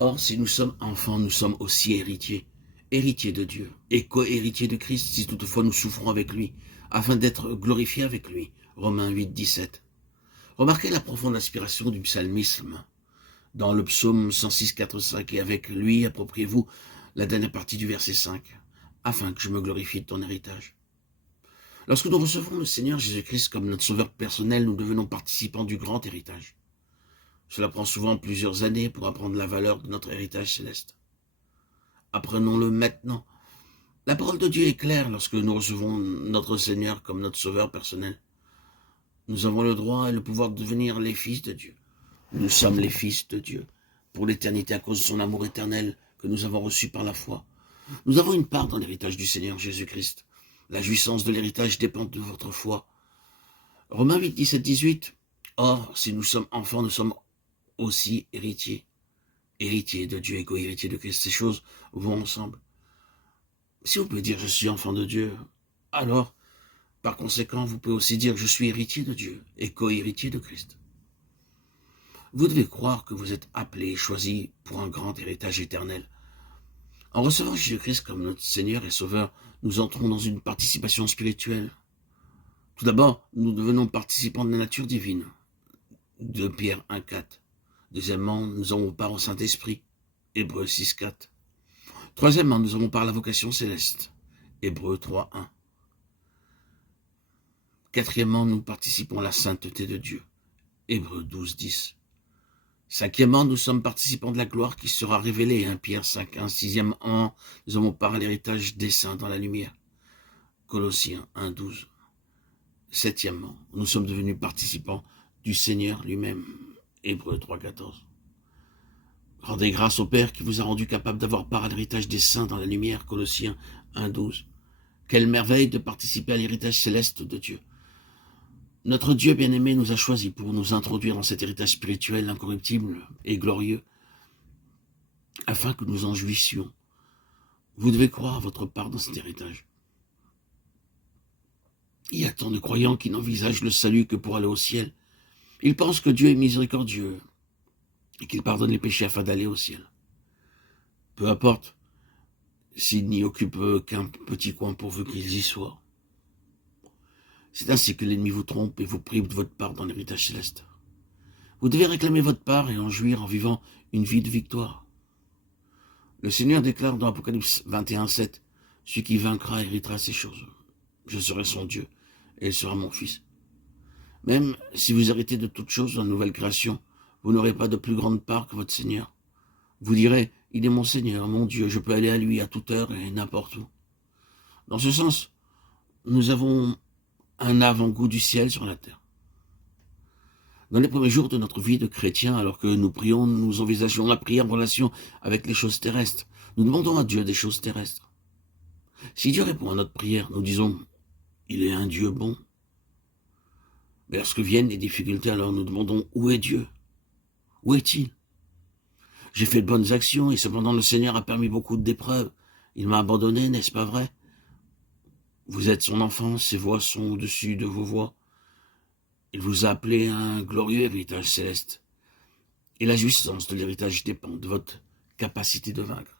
Or, si nous sommes enfants, nous sommes aussi héritiers, héritiers de Dieu et co-héritiers de Christ, si toutefois nous souffrons avec lui, afin d'être glorifiés avec lui. Romains 8, 17. Remarquez la profonde inspiration du psalmisme dans le psaume 106, 4, 5, et avec lui appropriez-vous la dernière partie du verset 5, afin que je me glorifie de ton héritage. Lorsque nous recevons le Seigneur Jésus-Christ comme notre sauveur personnel, nous devenons participants du grand héritage. Cela prend souvent plusieurs années pour apprendre la valeur de notre héritage céleste. Apprenons-le maintenant. La parole de Dieu est claire lorsque nous recevons notre Seigneur comme notre sauveur personnel. Nous avons le droit et le pouvoir de devenir les fils de Dieu. Nous sommes les fils de Dieu pour l'éternité à cause de son amour éternel que nous avons reçu par la foi. Nous avons une part dans l'héritage du Seigneur Jésus-Christ. La jouissance de l'héritage dépend de votre foi. Romains 8, 17, 18. Or, si nous sommes enfants, nous sommes aussi héritiers. Héritiers de Dieu et co-héritiers de Christ. Ces choses vont ensemble. Si vous pouvez dire je suis enfant de Dieu, alors, par conséquent, vous pouvez aussi dire je suis héritier de Dieu et co-héritier de Christ. Vous devez croire que vous êtes appelés et choisis pour un grand héritage éternel. En recevant Jésus-Christ comme notre Seigneur et Sauveur, nous entrons dans une participation spirituelle. Tout d'abord, nous devenons participants de la nature divine. 2 Pierre 1, 4. Deuxièmement, nous avons part au Saint-Esprit. Hébreux 6, 4. Troisièmement, nous avons part la vocation céleste. Hébreux 3, 1. Quatrièmement, nous participons à la sainteté de Dieu. Hébreux 12, 10. Cinquièmement, nous sommes participants de la gloire qui sera révélée. 1 Pierre 5, 1. Sixièmement, nous avons part à l'héritage des saints dans la lumière. Colossiens 1, 12. Septièmement, nous sommes devenus participants du Seigneur lui-même. Hébreux 3, 14. Rendez grâce au Père qui vous a rendu capable d'avoir part à l'héritage des saints dans la lumière. Colossiens 1, 12. Quelle merveille de participer à l'héritage céleste de Dieu. Notre Dieu bien-aimé nous a choisis pour nous introduire dans cet héritage spirituel incorruptible et glorieux, afin que nous en jouissions. Vous devez croire votre part dans cet héritage. Il y a tant de croyants qui n'envisagent le salut que pour aller au ciel. Ils pensent que Dieu est miséricordieux et qu'il pardonne les péchés afin d'aller au ciel. Peu importe s'ils n'y occupent qu'un petit coin pourvu qu'ils y soient. C'est ainsi que l'ennemi vous trompe et vous prive de votre part dans l'héritage céleste. Vous devez réclamer votre part et en jouir en vivant une vie de victoire. Le Seigneur déclare dans Apocalypse 21, 7, « Celui qui vaincra héritera ces choses. Je serai son Dieu et il sera mon fils. » Même si vous héritez de toutes choses dans la nouvelle création, vous n'aurez pas de plus grande part que votre Seigneur. Vous direz, « Il est mon Seigneur, mon Dieu, je peux aller à lui à toute heure et n'importe où. » Dans ce sens, nous avons un avant-goût du ciel sur la terre. Dans les premiers jours de notre vie de chrétien, alors que nous prions, nous envisageons la prière en relation avec les choses terrestres. Nous demandons à Dieu des choses terrestres. Si Dieu répond à notre prière, nous disons « Il est un Dieu bon ». Mais lorsque viennent les difficultés, alors nous demandons « Où est Dieu? Où est-il? J'ai fait de bonnes actions et cependant le Seigneur a permis beaucoup d'épreuves. Il m'a abandonné, n'est-ce pas vrai? Vous êtes son enfant, ses voix sont au-dessus de vos voix. Il vous a appelé à un glorieux héritage céleste. Et la jouissance de l'héritage dépend de votre capacité de vaincre.